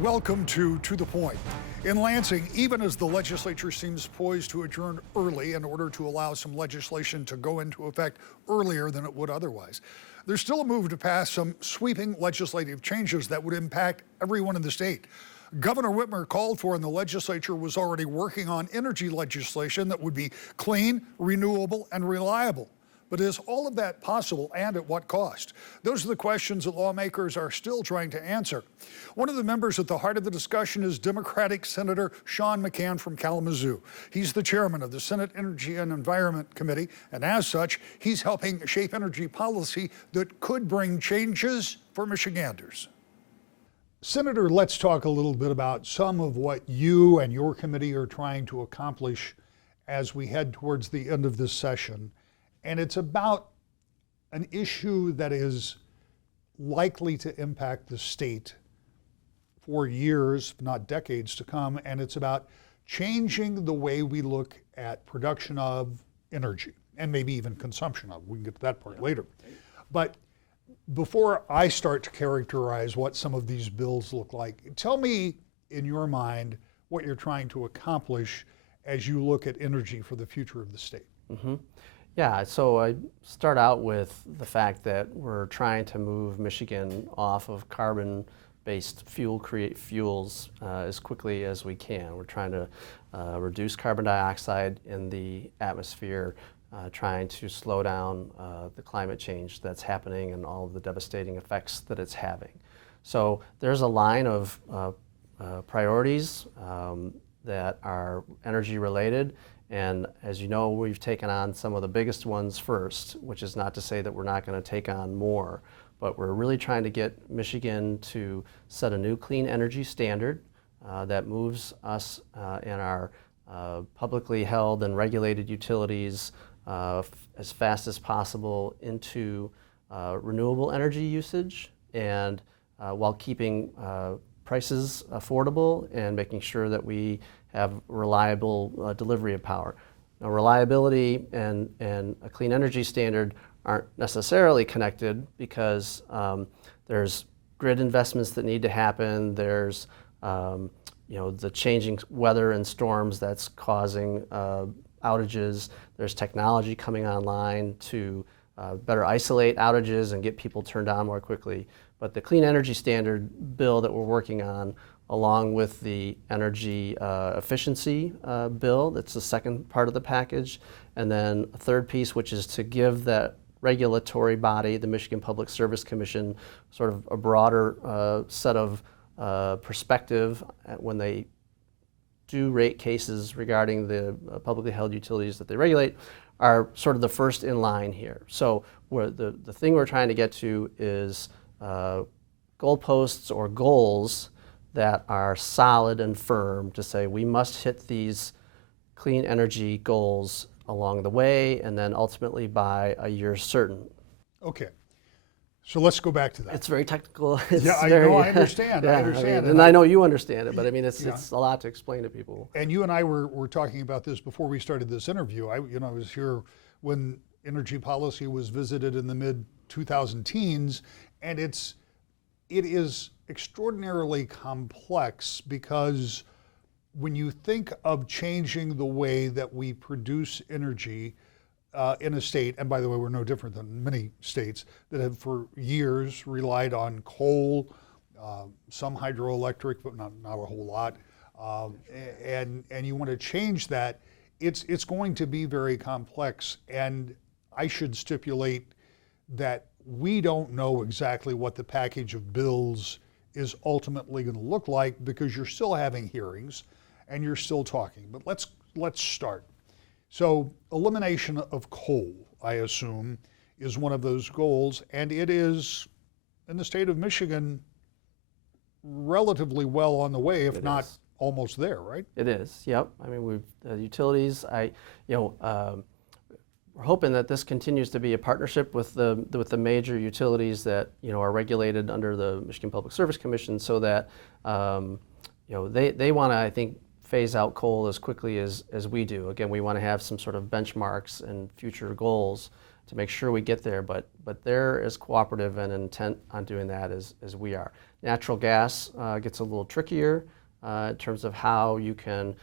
Welcome to the Point. In Lansing, even as the legislature seems poised to adjourn early in order to allow some legislation to go into effect earlier than it would otherwise, there's still a move to pass some sweeping legislative changes that would impact everyone in the state. Governor Whitmer called for, and the legislature was already working on, energy legislation that would be clean, renewable, and reliable. But is all of that possible, and at what cost? Those are the questions that lawmakers are still trying to answer. One of the members at the heart of the discussion is Democratic Senator Sean McCann from Kalamazoo. He's the chairman of the Senate Energy and Environment Committee, and as such, he's helping shape energy policy that could bring changes for Michiganders. Senator, let's talk a little bit about some of what you and your committee are trying to accomplish as we head towards the end of this session. And it's about an issue that is likely to impact the state for years, if not decades to come. And it's about changing the way we look at production of energy and maybe even consumption of. We can get to that part later. But before I start to characterize what some of these bills look like, tell me in your mind what you're trying to accomplish as you look at energy for the future of the state. Mm-hmm. Yeah, so I start out with the fact that we're trying to move Michigan off of carbon-based fuels as quickly as we can. We're trying to reduce carbon dioxide in the atmosphere, trying to slow down the climate change that's happening and all of the devastating effects that it's having. So there's a line of priorities that are energy related. And as you know, we've taken on some of the biggest ones first, which is not to say that we're not going to take on more, but we're really trying to get Michigan to set a new clean energy standard that moves us and our publicly held and regulated utilities as fast as possible into renewable energy usage, and while keeping prices affordable and making sure that we have reliable delivery of power. Now, reliability and a clean energy standard aren't necessarily connected because there's grid investments that need to happen. There's the changing weather and storms that's causing outages. There's technology coming online to better isolate outages and get people turned on more quickly. But the clean energy standard bill that we're working on, along with the energy efficiency bill, that's the second part of the package, and then a third piece, which is to give that regulatory body, the Michigan Public Service Commission, sort of a broader set of perspective when they do rate cases regarding the publicly held utilities that they regulate, are sort of the first in line here. So the thing we're trying to get to is goalposts or goals that are solid and firm to say we must hit these clean energy goals along the way and then ultimately by a year certain. Okay, so let's go back to that. It's very technical. I understand. Yeah, I understand. and I know you understand it, but I mean, it's a lot to explain to people. And you and I were talking about this before we started this interview. I was here when energy policy was visited in the mid-2010s, and it is extraordinarily complex because when you think of changing the way that we produce energy in a state, and by the way, we're no different than many states that have for years relied on coal, some hydroelectric, but not a whole lot, and you want to change that, it's going to be very complex. And I should stipulate that we don't know exactly what the package of bills is ultimately going to look like because you're still having hearings and you're still talking. But let's start. So elimination of coal, I assume, is one of those goals, and it is, in the state of Michigan, relatively well on the way, if not almost there, right? It is, yep. I mean, utilities, we're hoping that this continues to be a partnership with the major utilities that are regulated under the Michigan Public Service Commission, so that they want to, I think, phase out coal as quickly as we do. Again, we want to have some sort of benchmarks and future goals to make sure we get there, but they're as cooperative and intent on doing that as we are. Natural gas gets a little trickier in terms of how you can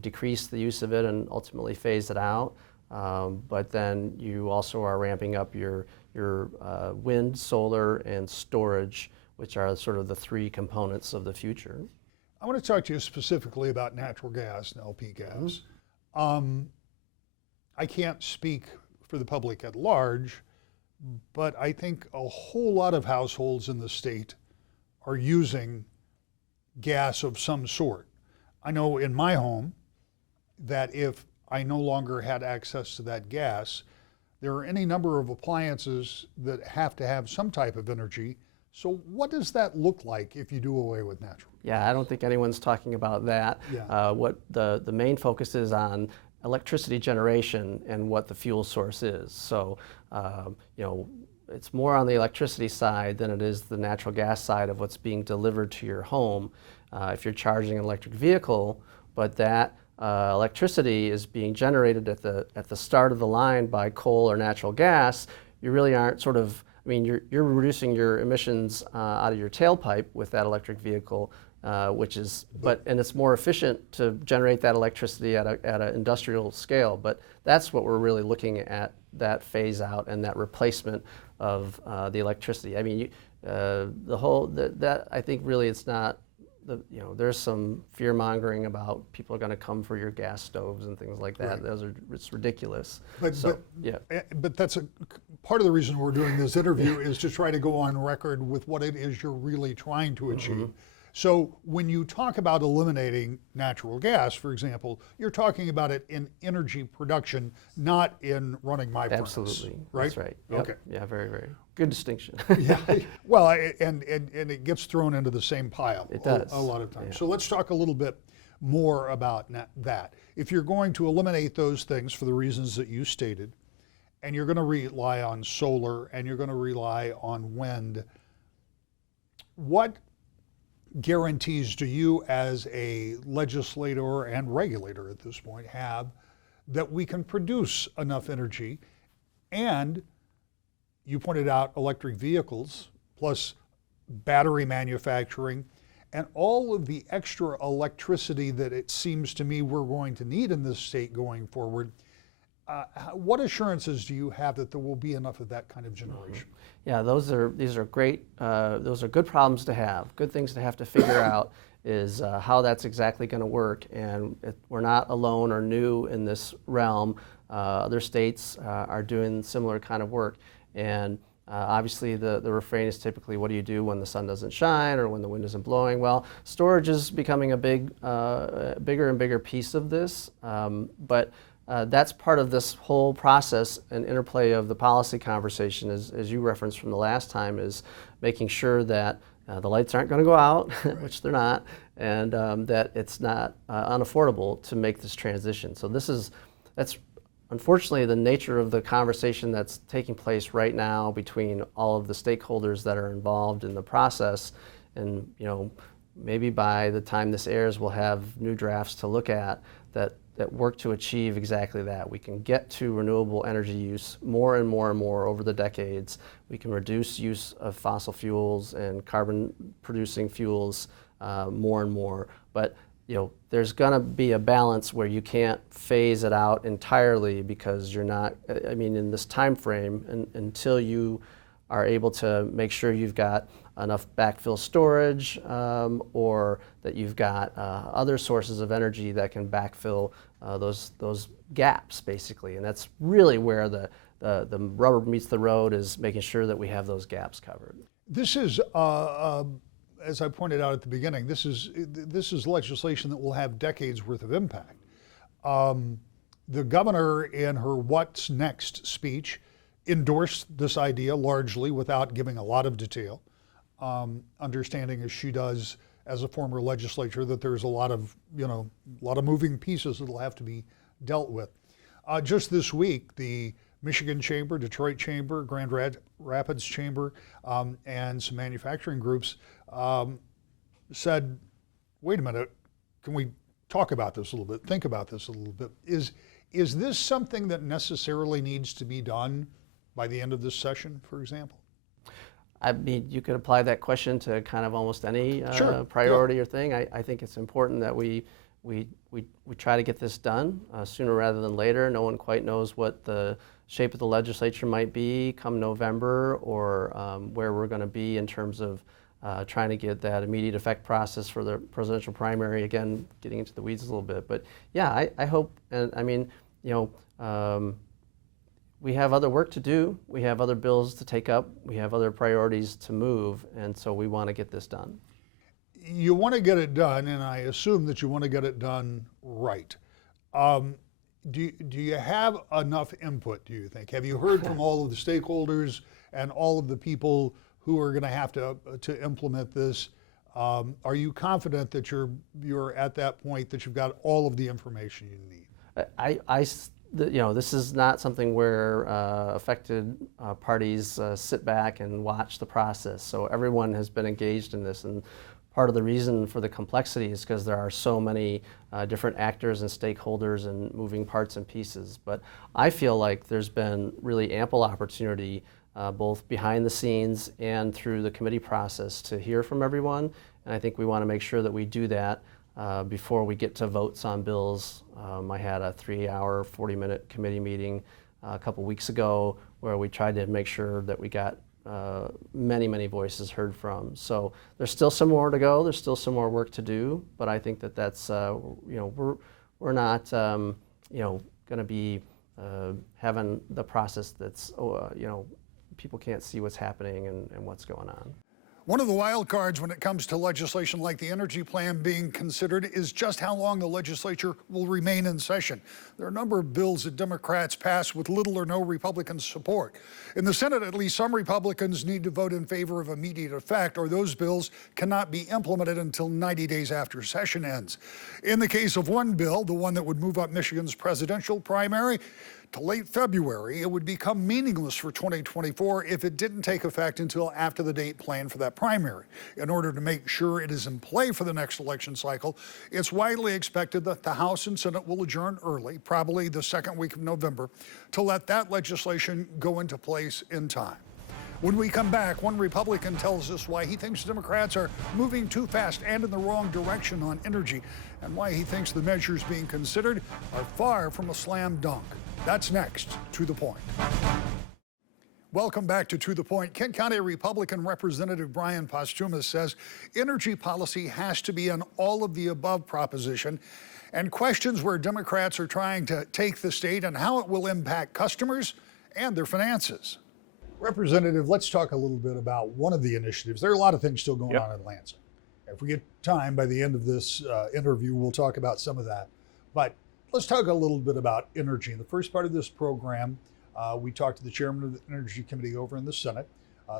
decrease the use of it and ultimately phase it out. But then you also are ramping up your wind, solar, and storage, which are sort of the three components of the future. I want to talk to you specifically about natural gas and LP gas. I can't speak for the public at large, but I think a whole lot of households in the state are using gas of some sort. I know in my home that if I no longer had access to that gas, there are any number of appliances that have to have some type of energy. So what does that look like if you do away with natural? Yeah, I don't think anyone's talking about that. Yeah. What the main focus is on electricity generation and what the fuel source is. So, it's more on the electricity side than it is the natural gas side of what's being delivered to your home. If you're charging an electric vehicle, but that electricity is being generated at the start of the line by coal or natural gas, you really aren't sort of, I mean, you're reducing your emissions out of your tailpipe with that electric vehicle, and it's more efficient to generate that electricity at an industrial scale. But that's what we're really looking at, that phase out and that replacement of the electricity. I mean, I think really it's not, there's some fear mongering about people are going to come for your gas stoves and things like that. Right. It's ridiculous. But that's part of the reason we're doing this interview is to try to go on record with what it is you're really trying to achieve. So when you talk about eliminating natural gas, for example, you're talking about it in energy production, not in running my furnace. Absolutely, right? That's right. Yep. Okay. Yeah, very, very good distinction. Yeah. Well, and it gets thrown into the same pile. It does. A lot of times. Yeah. So let's talk a little bit more about that. If you're going to eliminate those things for the reasons that you stated, and you're going to rely on solar and you're going to rely on wind, what guarantees do you as a legislator and regulator at this point have that we can produce enough energy? And you pointed out electric vehicles plus battery manufacturing and all of the extra electricity that it seems to me we're going to need in this state going forward. What assurances do you have that there will be enough of that kind of generation? Yeah, these are great. Those are good problems to have. Good things to have to figure out is how that's exactly going to work. And we're not alone or new in this realm. Other states are doing similar kind of work. And obviously, the refrain is typically, what do you do when the sun doesn't shine or when the wind isn't blowing? Well, storage is becoming a bigger and bigger piece of this. But that's part of this whole process and interplay of the policy conversation, as you referenced from the last time, is making sure that the lights aren't going to go out, which they're not, and that it's not unaffordable to make this transition. So that's unfortunately the nature of the conversation that's taking place right now between all of the stakeholders that are involved in the process. And maybe by the time this airs, we'll have new drafts to look at that work to achieve exactly that. We can get to renewable energy use more and more and more over the decades. We can reduce use of fossil fuels and carbon-producing fuels more and more. But there's going to be a balance where you can't phase it out entirely because you're not. I mean, in this time frame, until you are able to make sure you've got enough backfill storage or that you've got other sources of energy that can backfill those gaps, basically. And that's really where the rubber meets the road, is making sure that we have those gaps covered. This is, as I pointed out at the beginning, this is legislation that will have decades worth of impact. The governor, in her What's Next speech, endorsed this idea largely without giving a lot of detail, understanding as she does as a former legislator that there's a lot of moving pieces that'll have to be dealt with. Just this week, the Michigan Chamber, Detroit Chamber, Grand Rapids Chamber, and some manufacturing groups said, wait a minute, can we talk about this a little bit, think about this a little bit? Is this something that necessarily needs to be done by the end of this session, for example? I mean, you could apply that question to kind of almost any Sure, yeah. priority or thing. I think it's important that we try to get this done sooner rather than later. No one quite knows what the shape of the legislature might be come November, or where we're going to be in terms of trying to get that immediate effect process for the presidential primary. Again, getting into the weeds a little bit, but yeah, I hope, and I mean, we have other work to do. We have other bills to take up. We have other priorities to move, and so we want to get this done. You want to get it done, and I assume that you want to get it done right. Do you have enough input, do you think? Have you heard from all of the stakeholders and all of the people who are going to have to implement this? Are you confident that you're at that point that you've got all of the information you need? This is not something where affected parties sit back and watch the process. So everyone has been engaged in this, and part of the reason for the complexity is because there are so many different actors and stakeholders and moving parts and pieces. But I feel like there's been really ample opportunity both behind the scenes and through the committee process to hear from everyone. And I think we want to make sure that we do that before we get to votes on bills. I had a 3-hour, 40-minute committee meeting a couple weeks ago where we tried to make sure that we got many voices heard from. So there's still some more to go. There's still some more work to do, but I think that's we're not going to be having the process that's people can't see what's happening and what's going on. One of the wild cards when it comes to legislation like the energy plan being considered is just how long the legislature will remain in session. There are a number of bills that Democrats pass with little or no Republican support. In the Senate, at least some Republicans need to vote in favor of immediate effect, or those bills cannot be implemented until 90 days after session ends. In the case of one bill, the one that would move up Michigan's presidential primary to late February, it would become meaningless for 2024 if it didn't take effect until after the date planned for that primary. In order to make sure it is in play for the next election cycle, it's widely expected that the House and Senate will adjourn early, probably the second week of November, to let that legislation go into place in time. When we come back, one Republican tells us why he thinks Democrats are moving too fast and in the wrong direction on energy, and why he thinks the measures being considered are far from a slam dunk. That's next, To the Point. Welcome back to the Point. Kent County Republican Representative Brian Posthumus says energy policy has to be an all-of-the-above proposition, and questions where Democrats are trying to take the state and how it will impact customers and their finances. Representative, let's talk a little bit about one of the initiatives. There are a lot of things still going on in Lansing. If we get time by the end of this interview, we'll talk about some of that. But let's talk a little bit about energy. In the first part of this program, we talked to the chairman of the Energy Committee over in the Senate,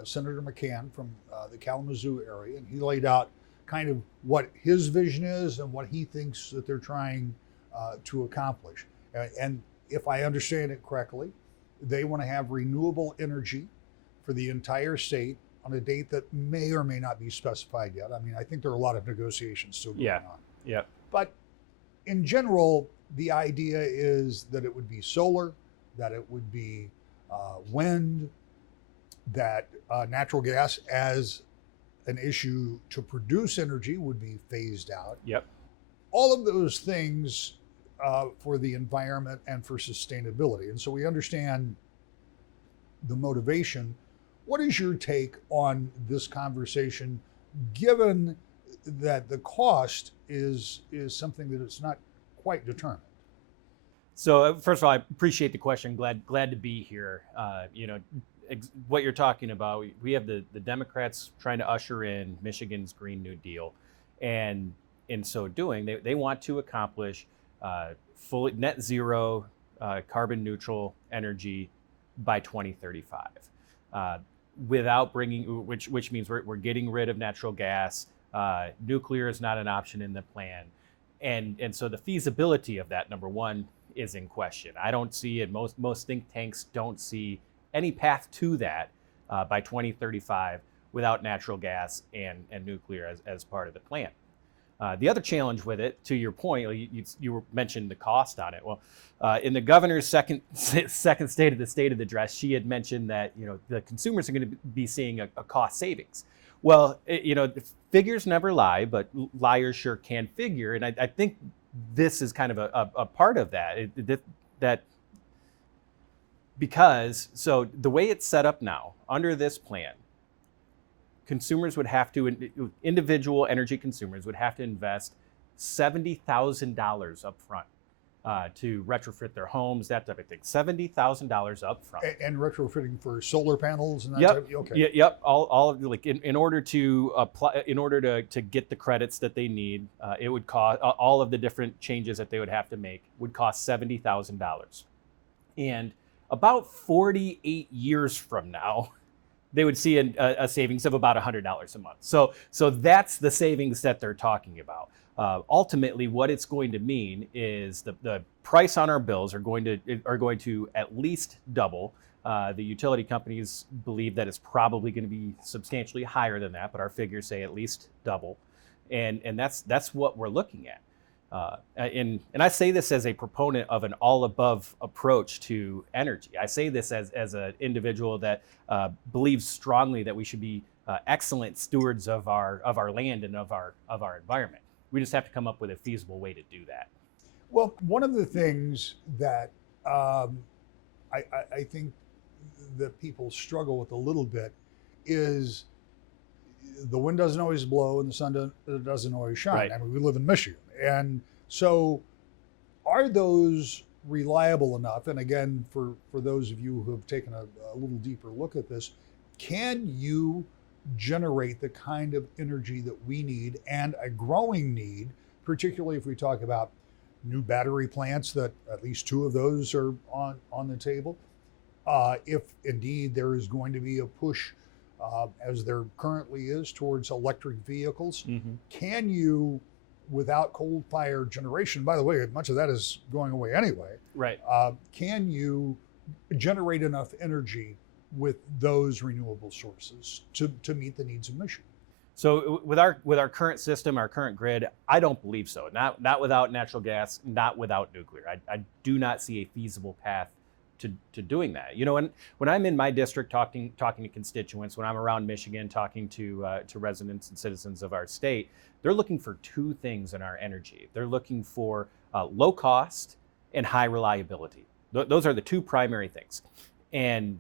Senator McCann from the Kalamazoo area, and he laid out kind of what his vision is and what he thinks that they're trying to accomplish. And if I understand it correctly, they want to have renewable energy for the entire state on a date that may or may not be specified yet. I mean, I think there are a lot of negotiations still going on. Yeah. But in general, the idea is that it would be solar, that it would be wind, that natural gas as an issue to produce energy would be phased out. Yep. All of those things for the environment and for sustainability. And so we understand the motivation. What is your take on this conversation, given that the cost is something that it's not quite determined? So first of all, I appreciate the question. Glad to be here. What you're talking about, we have the Democrats trying to usher in Michigan's Green New Deal, and in so doing, they want to accomplish fully net zero, carbon neutral energy by 2035, without bringing, which means we're getting rid of natural gas. Nuclear is not an option in the plan, and so the feasibility of that, number one, is in question. I don't see it. Most think tanks don't see any path to that by 2035 without natural gas and nuclear as part of the plan. The other challenge with it, to your point, you mentioned the cost on it. Well, in the governor's second State of the address, she had mentioned that the consumers are going to be seeing a cost savings. Well, the figures never lie, but liars sure can figure, and I think this is kind of a part of that. That because so the way it's set up now under this plan, consumers would have to, individual energy consumers would have to invest $70,000 up front to retrofit their homes, that type of thing. $70,000 up front. And retrofitting for solar panels and that Yep. type of, okay. Yep. All of like in order to apply, in order to get the credits that they need, it would cost all of the different changes that they would have to make would cost $70,000. And about 48 years from now, they would see a savings of about $100 a month. So that's the savings that they're talking about. Ultimately, what it's going to mean is the price on our bills are going to at least double. The utility companies believe that it's probably going to be substantially higher than that, but our figures say at least double, and that's what we're looking at. And I say this as a proponent of an all-above approach to energy. I say this as an individual that believes strongly that we should be excellent stewards of our land and of our environment. We just have to come up with a feasible way to do that. Well, one of the things that I think that people struggle with a little bit is the wind doesn't always blow and the sun doesn't always shine. Right. I mean, we live in Michigan. And so are those reliable enough? And again, for those of you who have taken a little deeper look at this, can you generate the kind of energy that we need and a growing need, particularly if we talk about new battery plants, that at least 2 of those are on the table? If indeed there is going to be a push, as there currently is, towards electric vehicles, can you, without coal-fired generation, by the way, much of that is going away anyway, Right. Can you generate enough energy with those renewable sources to meet the needs of Michigan? So with our current system, our current grid, I don't believe so. Not without natural gas, not without nuclear. I do not see a feasible path to doing that. When I'm in my district talking to constituents, when I'm around Michigan talking to residents and citizens of our state, they're looking for 2 things in our energy. They're looking for low cost and high reliability. Those are the 2 primary things. And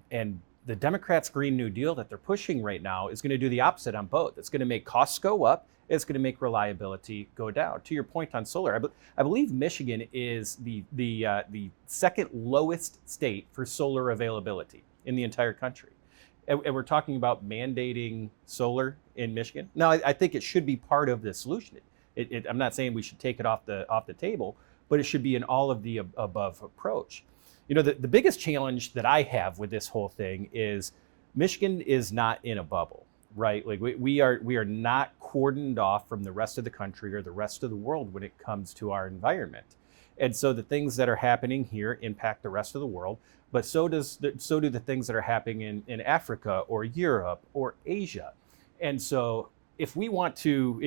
the Democrats' Green New Deal that they're pushing right now is going to do the opposite on both. It's going to make costs go up. It's going to make reliability go down. To your point on solar, I believe Michigan is the second lowest state for solar availability in the entire country. And we're talking about mandating solar in Michigan. Now, I think it should be part of the solution. I'm not saying we should take it off the table, but it should be an all of the above approach. The biggest challenge that I have with this whole thing is Michigan is not in a bubble, right? Like we are not cordoned off from the rest of the country or the rest of the world when it comes to our environment. And so the things that are happening here impact the rest of the world, but so do the things that are happening in Africa or Europe or Asia. And so if we want to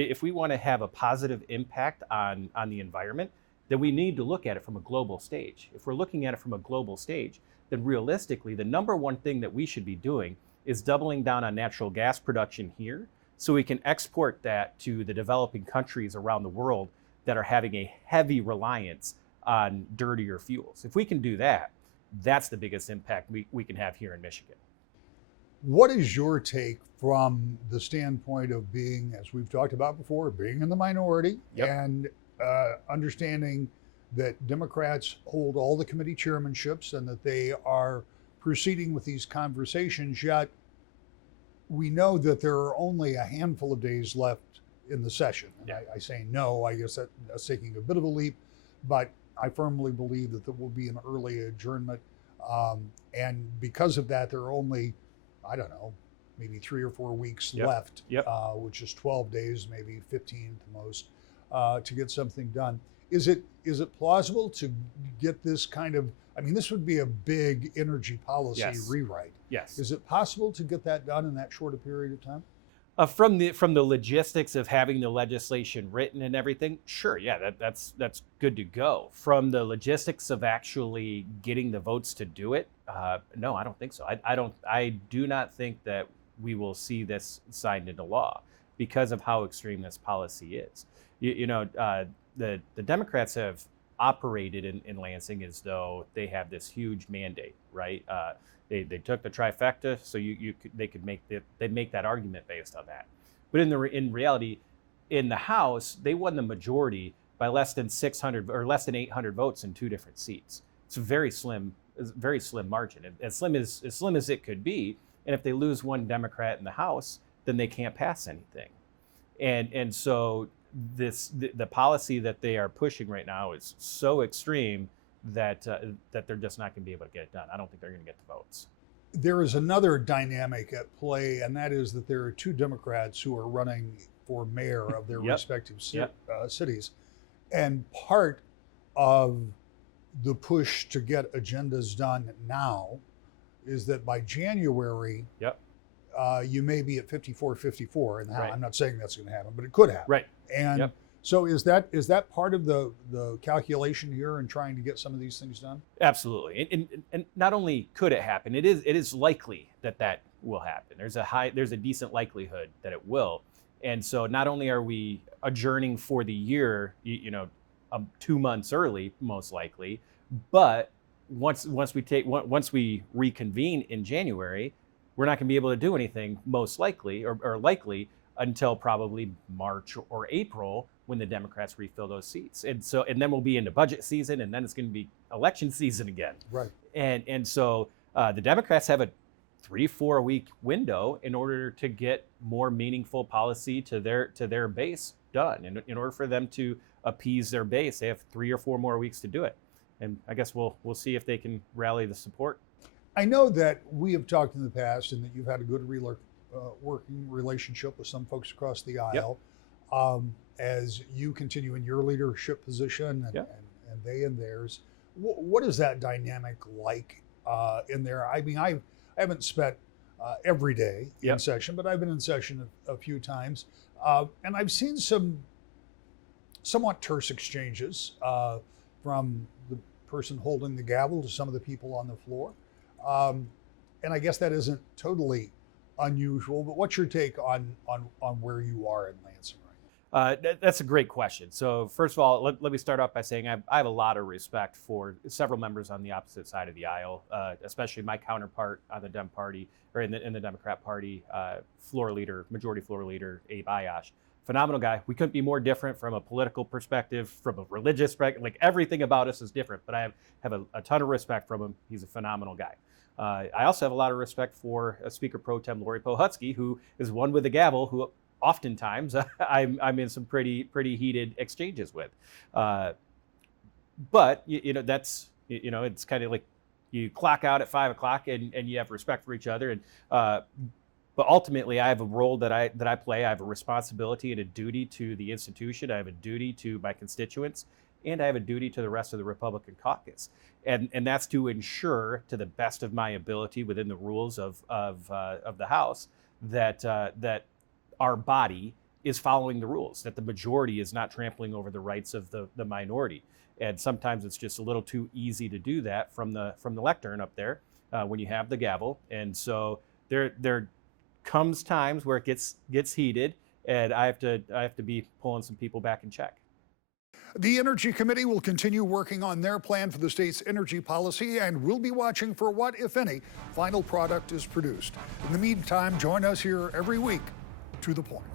have a positive impact on the environment, then we need to look at it from a global stage. If we're looking at it from a global stage, then realistically, the number one thing that we should be doing is doubling down on natural gas production here so we can export that to the developing countries around the world that are having a heavy reliance on dirtier fuels. If we can do that, that's the biggest impact we can have here in Michigan. What is your take from the standpoint of being, as we've talked about before, being in the minority? Yep. And understanding that Democrats hold all the committee chairmanships and that they are proceeding with these conversations, yet we know that there are only a handful of days left in the session. And Yeah. I say no, I guess that's taking a bit of a leap, but I firmly believe that there will be an early adjournment. And because of that, there are only, I don't know, maybe 3 or 4 weeks Yep. left, Yep. which is 12 days, maybe 15 at the most, to get something done. Is it plausible to get this kind of, I mean, this would be a big energy policy Yes. rewrite. Yes. Is it possible to get that done in that short a period of time? From the logistics of having the legislation written and everything, sure, yeah, that's good to go. From the logistics of actually getting the votes to do it, no, I don't think so. I do not think that we will see this signed into law because of how extreme this policy is. The Democrats have operated in Lansing as though they have this huge mandate, right? They took the trifecta, so they could make that argument based on that. But in reality, in the House, they won the majority by less than 600 or less than 800 votes in 2 different seats. It's a very slim margin, as slim as it could be. And if they lose one Democrat in the House, then they can't pass anything. And so the policy that they are pushing right now is so extreme that they're just not going to be able to get it done. I don't think they're going to get the votes. There is another dynamic at play, and that is that there are 2 Democrats who are running for mayor of their respective cities. And part of the push to get agendas done now is that by January, you may be at 54-54. And Right. I'm not saying that's going to happen, but it could happen. Right. And so is that part of the calculation here in trying to get some of these things done? Absolutely, and not only could it happen, it is likely that will happen. There's a decent likelihood that it will, and so not only are we adjourning for the year, 2 months early, most likely, but once we reconvene in January, we're not going to be able to do anything most likely or likely until probably March or April, when the Democrats refill those seats. And then we'll be into budget season, and then it's going to be election season again. Right. And so the Democrats have a 3-4 week window in order to get more meaningful policy to their base done. And in order for them to appease their base, they have 3 or 4 more weeks to do it. And I guess we'll see if they can rally the support. I know that we have talked in the past, and that you've had a good working relationship with some folks across the aisle. As you continue in your leadership position and they in theirs. What is that dynamic like in there? I mean, I haven't spent every day in session, but I've been in session a few times. And I've seen some somewhat terse exchanges from the person holding the gavel to some of the people on the floor. And I guess that isn't totally unusual, but what's your take on where you are in Lansing right now? That's a great question. So first of all, let me start off by saying I have a lot of respect for several members on the opposite side of the aisle, especially my counterpart on the Dem Party, or in the Democrat Party, majority floor leader, Abe Ayash. Phenomenal guy. We couldn't be more different from a political perspective, from a religious perspective. Like, everything about us is different, but I have a ton of respect from him. He's a phenomenal guy. I also have a lot of respect for Speaker Pro Tem Lori Pohutsky, who is one with the gavel, who oftentimes I'm in some pretty heated exchanges with. But that's it's kind of like you clock out at 5 o'clock and you have respect for each other. And but ultimately, I have a role that I play. I have a responsibility and a duty to the institution. I have a duty to my constituents, and I have a duty to the rest of the Republican caucus. And that's to ensure, to the best of my ability within the rules of the House, that our body is following the rules, that the majority is not trampling over the rights of the minority. And sometimes it's just a little too easy to do that from the lectern up there when you have the gavel. And so there comes times where it gets heated, and I have to be pulling some people back in check. The Energy Committee will continue working on their plan for the state's energy policy, and we'll be watching for what, if any, final product is produced. In the meantime, join us here every week. To the Point.